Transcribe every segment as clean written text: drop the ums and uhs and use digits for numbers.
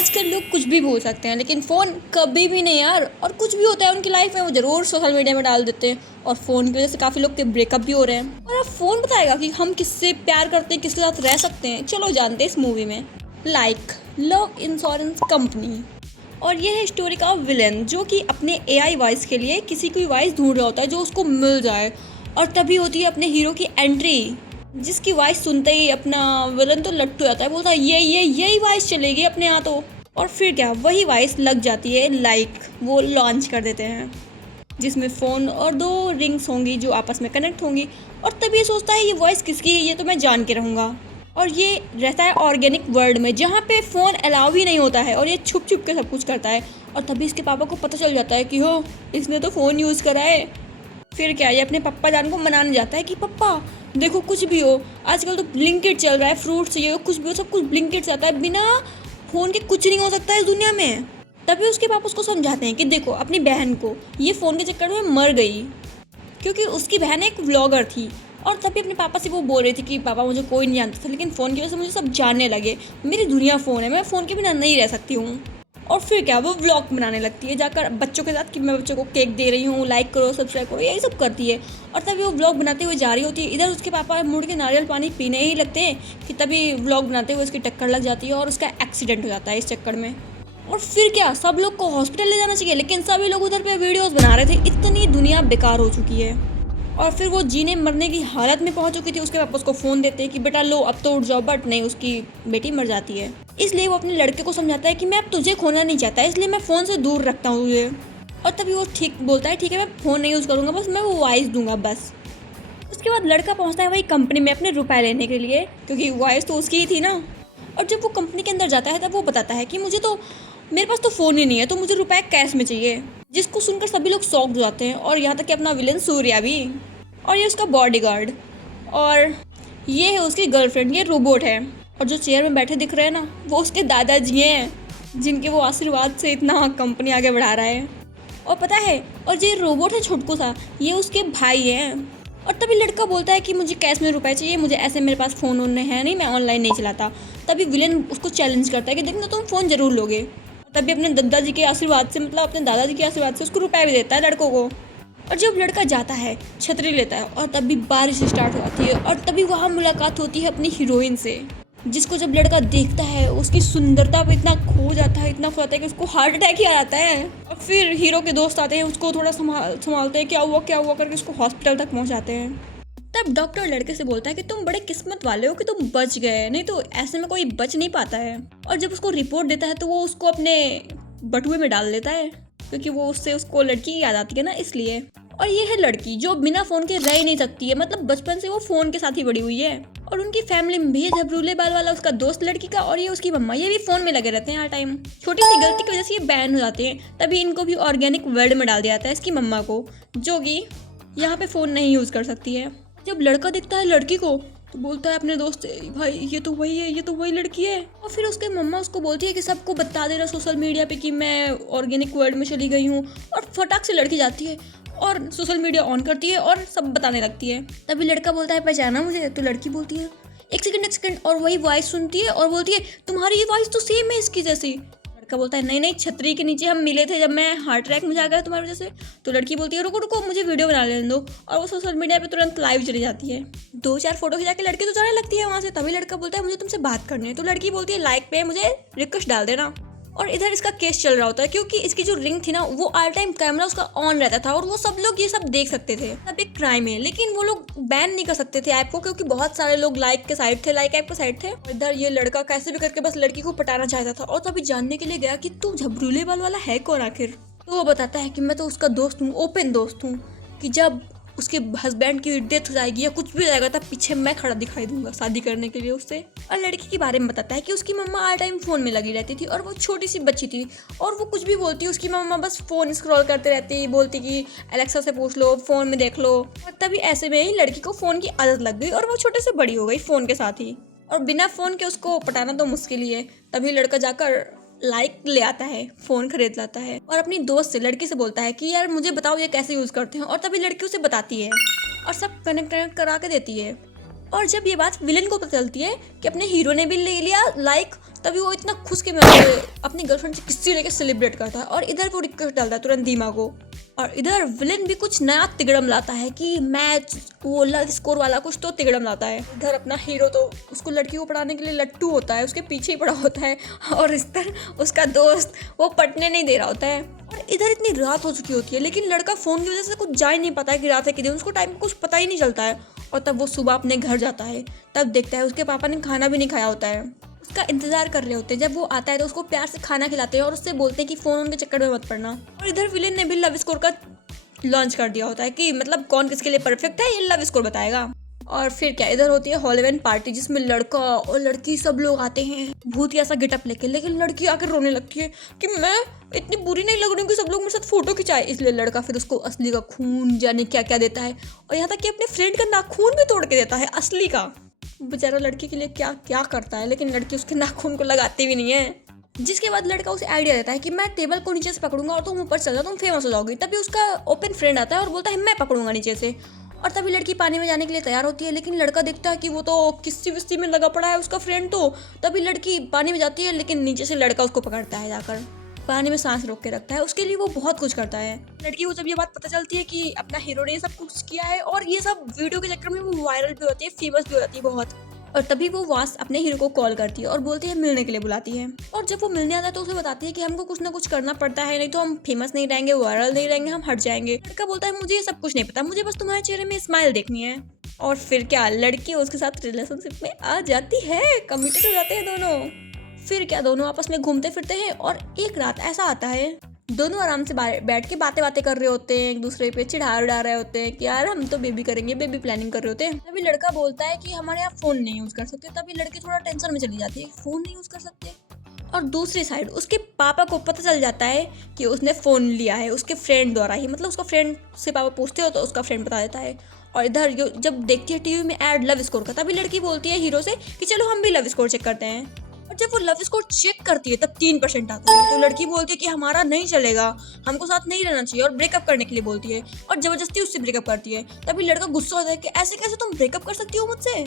आजकल लोग कुछ भी बोल सकते हैं लेकिन फ़ोन कभी भी नहीं यार। और कुछ भी होता है उनकी लाइफ में वो ज़रूर सोशल मीडिया में डाल देते हैं और फ़ोन की वजह से काफ़ी लोग के ब्रेकअप भी हो रहे हैं। और अब फ़ोन बताएगा कि हम किससे प्यार करते हैं, किसके साथ रह सकते हैं। चलो जानते हैं इस मूवी में। Like love insurance company. और यह है स्टोरी का विलन जो कि अपने एआई वॉइस के लिए किसी की वॉइस ढूंढ रहा होता है जो उसको मिल जाए। और तभी होती है अपने हीरो की एंट्री, जिसकी वॉइस सुनते ही अपना विलन तो लट्टू जाता है, बोलता है यही वॉइस चलेगी अपने यहाँ तो। और फिर क्या, वही वॉइस लग जाती है। लाइक वो लॉन्च कर देते हैं जिसमें फ़ोन और 2 रिंग्स होंगी जो आपस में कनेक्ट होंगी। और तभी ये सोचता है ये वॉइस किसकी है, ये तो मैं जान के रहूँगा। और ये रहता है ऑर्गेनिक वर्ल्ड में जहाँ पे फ़ोन अलाउ ही नहीं होता है और ये छुप छुप के सब कुछ करता है। और तभी इसके पापा को पता चल जाता है कि हो इसने तो फ़ोन यूज़ करा है। फिर क्या, ये अपने पप्पा जान को मनाने जाता है कि पप्पा देखो कुछ भी हो, आजकल तो ब्लिंकिट चल रहा है, फ्रूट्स ये कुछ भी हो सब कुछ ब्लिंकिट से आता है, बिना फ़ोन के कुछ नहीं हो सकता है इस दुनिया में। तभी उसके पापा उसको समझाते हैं कि देखो अपनी बहन को ये फ़ोन के चक्कर में मर गई क्योंकि उसकी बहन एक व्लॉगर थी। और तभी अपने पापा से वो बोल रही थी कि पापा मुझे कोई नहीं जानता था लेकिन फ़ोन की वजह से मुझे सब जानने लगे, मेरी दुनिया फ़ोन है, मैं फ़ोन के बिना नहीं रह सकती हूँ। और फिर क्या, वो व्लॉग बनाने लगती है जाकर बच्चों के साथ कि मैं बच्चों को केक दे रही हूँ, लाइक करो सब्सक्राइब करो, यही सब करती है। और तभी वो व्लॉग बनाते हुए जा रही होती है, इधर उसके पापा मुड़ के नारियल पानी पीने ही लगते हैं कि तभी व्लॉग बनाते हुए उसकी टक्कर लग जाती है और उसका एक्सीडेंट हो जाता है इस चक्कर में। और फिर क्या, सब लोग को हॉस्पिटल ले जाना चाहिए लेकिन सभी लोग उधर पे वीडियोस बना रहे थे, इतनी दुनिया बेकार हो चुकी है। और फिर वो जीने मरने की हालत में पहुंच चुकी थी। उसके पापा उसको फ़ोन देते हैं कि बेटा लो अब तो उठ जाओ, बट नहीं, उसकी बेटी मर जाती है। इसलिए वो अपने लड़के को समझाता है कि मैं अब तुझे खोना नहीं चाहता, इसलिए मैं फ़ोन से दूर रखता हूँ तुझे। और तभी वो ठीक बोलता है ठीक है मैं फ़ोन नहीं यूज़ करूँगा, बस मैं वो वॉइस दूंगा बस। उसके बाद लड़का पहुँचता है वही कंपनी में अपने रुपए लेने के लिए क्योंकि वॉइस तो उसकी ही थी ना। और जब वो कंपनी के अंदर जाता है तब वो बताता है कि मेरे पास तो फ़ोन ही नहीं है, तो मुझे रुपए कैश में चाहिए। जिसको सुनकर सभी लोग शॉक्ड हो जाते हैं और यहाँ तक कि अपना विलन सूर्या भी। और ये उसका बॉडीगार्ड और ये है उसकी गर्लफ्रेंड, ये रोबोट है। और जो चेयर में बैठे दिख रहे हैं ना, वो उसके दादाजी हैं जिनके वो आशीर्वाद से इतना कंपनी आगे बढ़ा रहा है। और पता है, और ये रोबोट है छोटकू सा, ये उसके भाई हैं। और तभी लड़का बोलता है कि मुझे कैश में रुपए चाहिए, मुझे ऐसे मेरे पास फ़ोन वोन है नहीं, मैं ऑनलाइन नहीं चलाता। तभी विलेन उसको चैलेंज करता है कि देखना तुम फ़ोन ज़रूर लोगे। तभी अपने दादाजी के आशीर्वाद से, मतलब अपने दादाजी के आशीर्वाद से उसको रुपए भी देता है लड़कों को। और जब लड़का जाता है छतरी लेता है और तभी बारिश स्टार्ट हो जाती है। और तभी वहाँ मुलाकात होती है अपनी हीरोइन से, जिसको जब लड़का देखता है उसकी सुंदरता पे इतना खो जाता है, इतना खो जाता है कि उसको हार्ट अटैक ही आ जाता है। और फिर हीरो के दोस्त आते हैं, उसको थोड़ा संभालते हैं, क्या हुआ करके उसको हॉस्पिटल तक पहुँचाते हैं। तब डॉक्टर लड़के से बोलता है कि तुम बड़े किस्मत वाले हो कि तुम बच गए, नहीं तो ऐसे में कोई बच नहीं पाता है। और जब उसको रिपोर्ट देता है तो वो उसको अपने बटुए में डाल देता है क्योंकि वो उससे उसको लड़की की याद आती है ना, इसलिए। और ये है लड़की जो बिना फ़ोन के रह ही नहीं सकती है, मतलब बचपन से वो फ़ोन के साथ ही बड़ी हुई है। और उनकी फैमिली में भी है झबरूले बाल वाला उसका दोस्त लड़की का, और ये उसकी मम्मा, ये भी फ़ोन में लगे रहते हैं हर टाइम। छोटी सी गलती की वजह से ये बैन हो जाते हैं, तभी इनको भी ऑर्गेनिक वर्ल्ड में डाल दिया जाता है इसकी मम्मा को, जो कि यहाँ पे फ़ोन नहीं यूज़ कर सकती है। जब लड़का दिखता है लड़की को तो बोलता है अपने दोस्त से, भाई ये तो वही है, ये तो वही लड़की है। और फिर उसके मम्मा उसको बोलती है कि सबको बता देना सोशल मीडिया पे कि मैं ऑर्गेनिक वर्ल्ड में चली गई हूँ। और फटाक से लड़की जाती है और सोशल मीडिया ऑन करती है और सब बताने लगती है। तभी लड़का बोलता है पहचाना मुझे, तो लड़की बोलती है एक सेकंड, और वही वॉइस सुनती है और बोलती है तुम्हारी ये वॉइस तो सेम है इसकी जैसी। लड़का बोलता है नहीं, छतरी के नीचे हम मिले थे जब मैं हार्ट अटैक में आ गया तुम्हारी वजह से। तो लड़की बोलती है रुको रुको मुझे वीडियो बना लेने दो, और वो सोशल मीडिया पे तुरंत लाइव चली जाती है। 2-4 फोटो खिंचा के लड़की तो जाने लगती है वहाँ से। तभी लड़का बोलता है मुझे तुमसे बात करनी है, तो लड़की बोलती है लाइक पे मुझे रिक्वेस्ट डाल देना। और इधर इसका केस चल रहा होता है क्योंकि इसकी जो रिंग थी ना, वो ऑल टाइम कैमरा उसका ऑन रहता था और वो सब लोग ये सब देख सकते थे। सब एक क्राइम है, लेकिन वो लोग बैन नहीं कर सकते थे ऐप को क्योंकि बहुत सारे लोग लाइक के साइड थे, लाइक ऐप के साइड थे। इधर ये लड़का कैसे भी करके बस लड़की को पटाना चाहता था। और तभी जानने के लिए गया कि तू झबरूले बाल वाला है कौन आखिर। तो वो बताता है कि मैं तो उसका दोस्त हूँ, ओपन दोस्त हूँ, कि जब उसके हस्बैंड की डेथ हो जाएगी या कुछ भी हो जाएगा तब पीछे मैं खड़ा दिखाई दूंगा शादी करने के लिए उससे। और लड़की के बारे में बताता है कि उसकी मम्मा हर टाइम फ़ोन में लगी रहती थी और वो छोटी सी बच्ची थी और वो कुछ भी बोलती, उसकी मम्मा बस फ़ोन स्क्रॉल करते रहती, बोलती कि एलेक्सा से पूछ लो, फ़ोन में देख लो। और तभी ऐसे में ही लड़की को फ़ोन की आदत लग गई और वो छोटे से बड़ी हो गई फ़ोन के साथ ही। और बिना फ़ोन के उसको पटाना तो मुश्किल ही है। तभी लड़का जाकर लाइक ले आता है, फ़ोन खरीद लाता है और अपनी दोस्त से, लड़की से बोलता है कि यार मुझे बताओ ये कैसे यूज़ करते हैं। और तभी लड़की उसे बताती है और सब कनेक्ट करा के देती है। और जब ये बात विलन को पता चलती है कि अपने हीरो ने भी ले लिया लाइक, तभी वो इतना खुश के में अपनी गर्लफ्रेंड से किस्सी लेके सेलिब्रेट करता है और इधर वो रिक्वेस्ट डालता है तुरंत दीमा को। और इधर विलेन भी कुछ नया तिगड़म लाता है कि मैच वो लव स्कोर वाला कुछ तो तिगड़म लाता है। इधर अपना हीरो तो उसको लड़की को पढ़ाने के लिए लट्टू होता है, उसके पीछे ही पड़ा होता है और इधर उसका दोस्त वो पढ़ने नहीं दे रहा होता है। और इधर इतनी रात हो चुकी होती है लेकिन लड़का फोन की वजह से कुछ जा ही नहीं पाता है कि रात है कि दिन, उसको टाइम कुछ पता ही नहीं चलता है। और तब वो सुबह अपने घर जाता है, तब देखता है उसके पापा ने खाना भी नहीं खाया होता है, उसका इंतजार कर रहे होते हैं। जब वो आता है तो उसको प्यार से खाना खिलाते हैं और उससे बोलते हैं कि फोन उनके चक्कर में मत पड़ना। और इधर विलेन ने भी लव स्कोर का लॉन्च कर दिया होता है कि मतलब कौन किसके लिए परफेक्ट है ये लव स्कोर बताएगा। और फिर क्या, इधर होती है हॉलीवुड पार्टी जिसमें लड़का और लड़की सब लोग आते हैं भूत ऐसा गेटअप लेके, लेकिन लड़की आकर रोने लगती है कि मैं इतनी बुरी नहीं लग रही हूँ कि सब लोग मेरे साथ फोटो खिंचाए। इसलिए लड़का फिर उसको असली का खून जाने क्या क्या देता है और यहाँ तक कि अपने फ्रेंड का नाखून भी तोड़ के देता है असली का। बेचारा लड़की के लिए क्या क्या करता है, लेकिन लड़की उसके नाखून को लगाती भी नहीं है। जिसके बाद लड़का उसे आइडिया देता है कि मैं टेबल को नीचे से पकड़ूंगा और तुम ऊपर चल जाओ, तुम फेमस हो जाओगी। तभी उसका ओपन फ्रेंड आता है और बोलता है मैं पकड़ूंगा नीचे से। और तभी लड़की पानी में जाने के लिए तैयार होती है, लेकिन लड़का देखता है कि वो तो किस्सी विस्सी में लगा पड़ा है उसका फ्रेंड। तो तभी लड़की पानी में जाती है, लेकिन नीचे से लड़का उसको पकड़ता है, जाकर पानी में सांस रोक के रखता है। उसके लिए वो बहुत कुछ करता है। लड़की को जब ये बात पता चलती है कि अपना हीरो ने ये सब कुछ किया है और ये सब वीडियो के चक्कर में वो वायरल भी होती है, फेमस भी हो जाती है बहुत। और तभी वो वास अपने हीरो को कॉल करती है और बोलती है मिलने के लिए बुलाती है। और जब वो मिलने आता है तो उसे बताती है कि हमको कुछ ना कुछ करना पड़ता है, नहीं तो हम फेमस नहीं रहेंगे, वायरल नहीं रहेंगे, हम हट जाएंगे। लड़का बोलता है मुझे ये सब कुछ नहीं पता, मुझे बस तुम्हारे चेहरे में स्माइल देखनी है। और फिर क्या, लड़की उसके साथ रिलेशनशिप में आ जाती है, कमिटेड हो जाते हैं दोनों। फिर क्या, दोनों आपस में घूमते फिरते हैं और एक रात ऐसा आता है दोनों आराम से बैठ के बातें कर रहे होते हैं, एक दूसरे पे चिढ़ा रहे होते हैं कि यार हम तो बेबी करेंगे, बेबी प्लानिंग कर रहे होते हैं। तभी लड़का बोलता है कि हमारे यहाँ फोन नहीं यूज कर सकते। तभी लड़की थोड़ा टेंशन में चली जाती है, फोन नहीं यूज कर सकते। और दूसरी साइड उसके पापा को पता चल जाता है कि उसने फोन लिया है उसके फ्रेंड द्वारा ही, मतलब उसका फ्रेंड से पापा पूछते हो तो उसका फ्रेंड बता देता है। और इधर जब देखती है टीवी में ऐड लव स्कोर का, तभी लड़की बोलती है हीरो से कि चलो हम भी लव स्कोर चेक करते हैं। और जब वो लव स्कोर चेक करती है तब 3% आता है। तो लड़की बोलती है कि हमारा नहीं चलेगा, हमको साथ नहीं रहना चाहिए और ब्रेकअप करने के लिए बोलती है और जबरदस्ती उससे ब्रेकअप करती है। तभी लड़का गुस्सा होता है कि ऐसे कैसे तुम ब्रेकअप कर सकती हो मुझसे।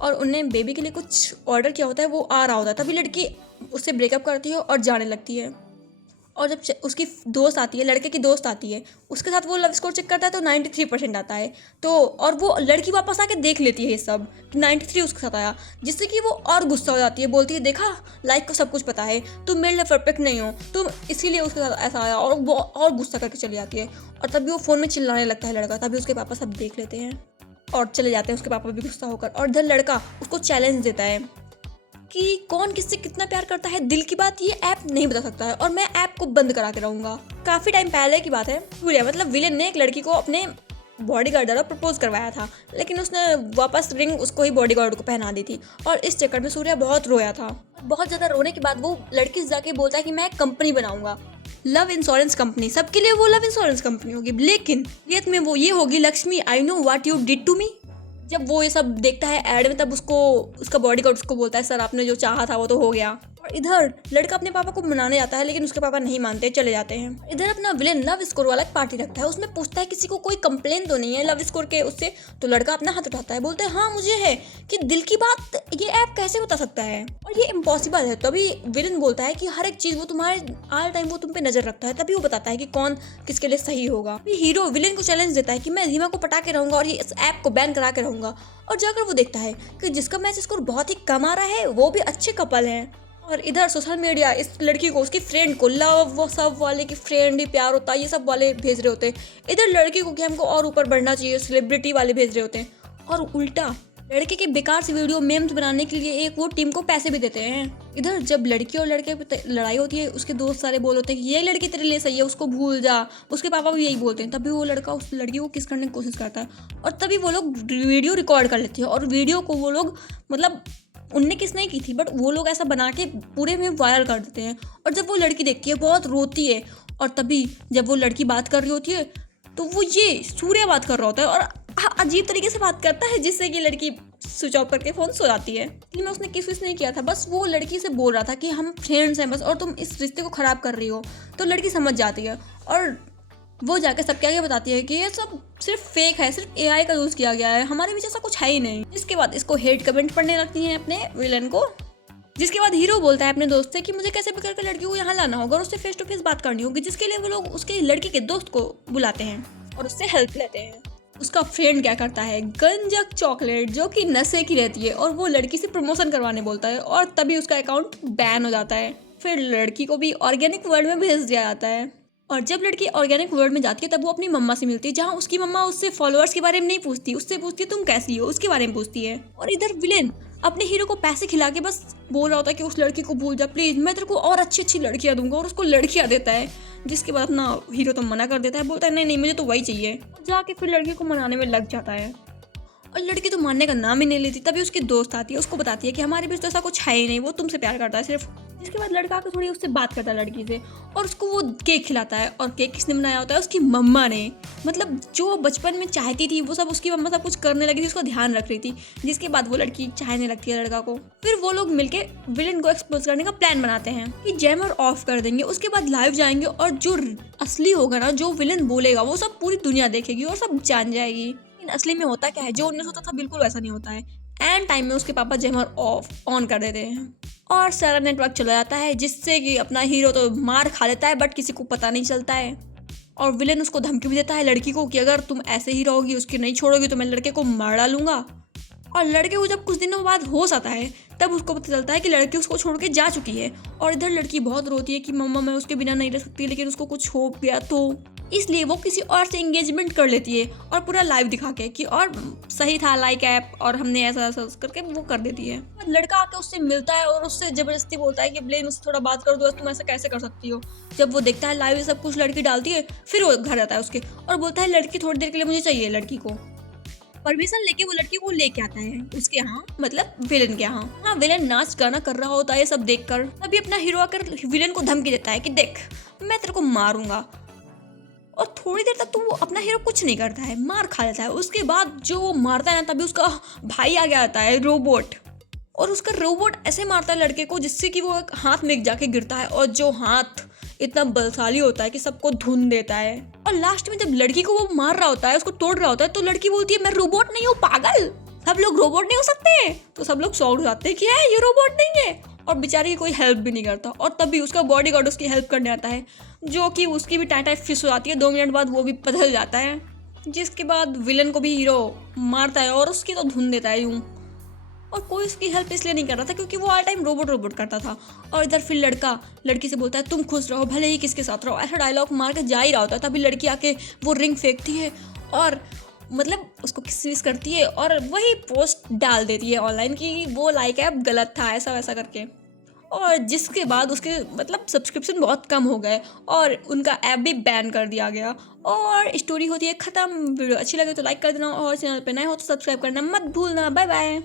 और उन्हें बेबी के लिए कुछ ऑर्डर किया होता है, वो आ रहा होता है। तभी लड़की उससे ब्रेकअप करती है और जाने लगती है। और जब उसकी दोस्त आती है, लड़के की दोस्त आती है, उसके साथ वो लव स्कोर चेक करता है तो 93% आता है। तो और वो लड़की वापस आके देख लेती है ये सब, 93 उसके साथ आया, जिससे कि वो और गुस्सा हो जाती है। बोलती है देखा लाइफ को सब कुछ पता है, तुम मेरे लिए परफेक्ट नहीं हो, तुम इसीलिए उसके साथ ऐसा आया। और वो और गुस्सा करके चली जाती है। और तभी वो फ़ोन में चिल्लाने लगता है लड़का। तभी उसके पापा सब देख लेते हैं और चले जाते हैं, उसके पापा भी गुस्सा होकर। और इधर लड़का उसको चैलेंज देता है कि कौन किससे कितना प्यार करता है, दिल की बात ये ऐप नहीं बता सकता है और मैं ऐप को बंद करा के रहूंगा। काफी टाइम पहले की बात है, मतलब विलेन ने एक लड़की को अपने बॉडीगार्ड द्वारा प्रपोज करवाया था, लेकिन उसने वापस रिंग उसको ही बॉडीगार्ड को पहना दी थी। और इस चक्कर में सूर्या बहुत रोया था। बहुत ज्यादा रोने के बाद वो लड़की से जाके बोलता है कि मैं एक कंपनी बनाऊंगा, लव इंश्योरेंस कंपनी। सबके लिए वो लव इंश्योरेंस कंपनी होगी, लेकिन में वो ये होगी Lakshmi I know what you did to me. जब वो ये सब देखता है ऐड में, तब उसको उसका बॉडीगार्ड उसको बोलता है सर आपने जो चाहा था वो तो हो गया। और इधर लड़का अपने पापा को मनाने जाता है, लेकिन उसके पापा नहीं मानते, चले जाते हैं। इधर अपना विलेन लव स्कोर वाला एक पार्टी रखता है, उसमें पूछता है किसी को कोई कंप्लेन तो नहीं है लव स्कोर के उससे। तो लड़का अपना हाथ उठाता है, बोलते हैं हाँ मुझे है, कि दिल की बात ये ऐप कैसे बता सकता है और ये इम्पॉसिबल है। तभी विलेन बोलता है कि हर एक चीज वो तुम्हारे ऑल टाइम वो तुम पे नजर रखता है। तभी वो बताता है कि कौन किसके लिए सही होगा। हीरो विलेन को चैलेंज देता है कि मैं रीमा को पटा के रहूंगा और ये इस ऐप को बैन करा के रहूंगा। और जाकर वो देखता है कि जिसका मैच स्कोर बहुत ही कम आ रहा है वो भी अच्छे कपल हैं। और इधर सोशल मीडिया इस लड़की को उसकी फ्रेंड को लव वो सब वाले की फ्रेंड ही प्यार होता है ये सब वाले भेज रहे होते हैं। इधर लड़की को कि हमको और ऊपर बढ़ना चाहिए सेलिब्रिटी वाले भेज रहे होते हैं। और उल्टा लड़के के बेकार से वीडियो मेम्स बनाने के लिए एक वो टीम को पैसे भी देते हैं। इधर जब लड़की और लड़के पे लड़ाई होती है, उसके दोस्त सारे बोल होते हैं कि ये लड़की तेरे लिए सही है, उसको भूल जा। उसके पापा भी यही बोलते हैं। तभी वो लड़का उस लड़की को किस करने की कोशिश करता है और तभी वो लोग वीडियो रिकॉर्ड कर लेते हैं। और वीडियो को वो लोग मतलब उनने किस नहीं की थी, बट वो लोग ऐसा बना के पूरे में वायरल कर देते हैं। और जब वो लड़की देखती है बहुत रोती है। और तभी जब वो लड़की बात कर रही होती है तो वो ये सूर्य बात कर रहा होता है और अजीब तरीके से बात करता है, जिससे कि लड़की स्विच ऑफ करके फोन सो जाती है। इसलिए उसने किस नहीं किया था, बस वो लड़की से बोल रहा था कि हम फ्रेंड्स हैं बस और तुम इस रिश्ते को खराब कर रही हो। तो लड़की समझ जाती है और वो जाकर सबके आगे बताती है कि ये सब सिर्फ फेक है, सिर्फ एआई का यूज किया गया है, हमारे बीच ऐसा कुछ है ही नहीं। इसके बाद इसको हेट कमेंट पढ़ने लगती हैं अपने विलन को। जिसके बाद हीरो बोलता है अपने दोस्त से कि मुझे कैसे भी करके लड़की को यहाँ लाना होगा और उससे फेस टू फेस बात करनी होगी, जिसके लिए वो लोग उसके लड़की के दोस्त को बुलाते हैं और उससे हेल्प लेते हैं। उसका फ्रेंड क्या करता है, गंजक चॉकलेट जो कि नशे की रहती है, और वो लड़की से प्रमोशन करवाने बोलता है और तभी उसका अकाउंट बैन हो जाता है। फिर लड़की को भी ऑर्गेनिक वर्ल्ड में भेज दिया जाता है और जब लड़की ऑर्गेनिक वर्ल्ड में जाती है तब वो अपनी मम्मा से मिलती है, जहाँ उसकी मम्मा उससे फॉलोअर्स के बारे में नहीं पूछती, उससे पूछती है तुम कैसी हो, उसके बारे में पूछती है। और इधर विलेन अपने हीरो को पैसे खिला के बस बोल रहा होता है कि उस लड़की को भूल जा प्लीज, मैं तेरे को और अच्छी अच्छी लड़कियां दूंगा, और उसको लड़कियां देता है। जिसके बाद अपना हीरो तो मना कर देता है, बोलता है नहीं नहीं मुझे तो वही चाहिए। जाके फिर लड़की को मनाने में लग जाता है और लड़की तो मानने का नाम ही नहीं लेती। तभी उसकी दोस्त आती है, उसको बताती है कि हमारे बीच तो ऐसा कुछ है ही नहीं, वो तुमसे प्यार करता है सिर्फ। जिसके बाद लड़का आकर थोड़ी उससे बात करता है लड़की से और उसको वो केक खिलाता है। और केक किसने बनाया होता है, उसकी मम्मा ने। मतलब जो बचपन में चाहती थी वो सब उसकी मम्मा सब कुछ करने लगी थी, उसका ध्यान रख रही थी। जिसके बाद वो लड़की चाहने लगती है लड़का को। फिर वो लोग मिलके विलेन को एक्सपोज करने का प्लान बनाते हैं कि जैमर ऑफ कर देंगे, उसके बाद लाइव जाएंगे और जो असली होगा ना, जो विलेन बोलेगा वो सब पूरी दुनिया देखेगी और सब जान जाएगी। लेकिन असली में होता क्या है, जो उन्होंने सोचा था बिल्कुल वैसा नहीं होता है। एंड टाइम में उसके पापा जैमर ऑफ ऑन कर देते हैं और सारा नेटवर्क चला जाता है, जिससे कि अपना हीरो तो मार खा लेता है बट किसी को पता नहीं चलता है। और विलेन उसको धमकी भी देता है लड़की को कि अगर तुम ऐसे ही रहोगी, उसकी नहीं छोड़ोगी तो मैं लड़के को मार डालूंगा। और लड़के को जब कुछ दिनों बाद होश आता है तब उसको पता चलता है कि लड़की उसको छोड़ के जा चुकी है। और इधर लड़की बहुत रोती है कि मम्मा मैं उसके बिना नहीं रह सकती, लेकिन उसको कुछ हो गया तो इसलिए वो किसी और से एंगेजमेंट कर लेती है और पूरा लाइव दिखा के कि और सही था लाइक ऐप और हमने ऐसा ऐसा करके वो कर देती है। लड़का आके उससे मिलता है और उससे जबरदस्ती बोलता है कि ब्लेन मुझसे थोड़ा बात कर दो, तुम ऐसा कैसे कर सकती हो। जब वो देखता है लाइव सब कुछ लड़की डालती है, फिर वो घर आता है उसके और बोलता है लड़की थोड़ी देर के लिए मुझे चाहिए। लड़की को परमिशन लेके वो लड़की को लेके आता है उसके यहाँ, मतलब विलेन के यहाँ। हाँ, विलेन नाच गाना कर रहा होता है सब देखकर। तभी अपना हीरो आकर विलेन को धमकी देता है कि देख मैं तेरे को मारूंगा। और थोड़ी देर तक तो वो अपना हीरो कुछ नहीं करता है, मार खा लेता है। उसके बाद जो वो मारता है ना, तभी उसका भाई आ गया आता है रोबोट, और उसका रोबोट ऐसे मारता है लड़के को जिससे कि वो एक हाथ में जाके गिरता है और जो हाथ इतना बलशाली होता है कि सबको धुन देता है। और लास्ट में जब लड़की को वो मार रहा होता है, उसको तोड़ रहा होता है, तो लड़की बोलती है मैं रोबोट नहीं हूँ पागल, सब लोग रोबोट नहीं हो सकते। तो सब लोग शॉक हो जाते हैं कि है ये रोबोट नहीं है, और बेचारे की कोई हेल्प भी नहीं करता। और तभी उसका बॉडीगार्ड उसकी हेल्प करने आता है, जो कि उसकी भी टाइट फिश हो जाती है। 2 मिनट बाद वो भी बदल जाता है, जिसके बाद विलन को भी हीरो मारता है और उसकी तो धुन देता है यूं। और कोई उसकी हेल्प इसलिए नहीं कर रहा था क्योंकि वो ऑल टाइम रोबोट करता था। और इधर फिर लड़का लड़की से बोलता है तुम खुश रहो भले ही किसके साथ रहो, ऐसा डायलॉग मार के जा ही रहा होता है। तभी लड़की आके वो रिंग फेंकती है और मतलब उसको किस करती है और वही पोस्ट डाल देती है ऑनलाइन कि वो लाइक ऐप गलत था, ऐसा वैसा करके। और जिसके बाद उसके मतलब सब्सक्रिप्शन बहुत कम हो गए और उनका ऐप भी बैन कर दिया गया। और स्टोरी होती है ख़त्म। वीडियो अच्छी लगे तो लाइक कर देना और चैनल पे नए हो तो सब्सक्राइब करना मत भूलना। Bye bye.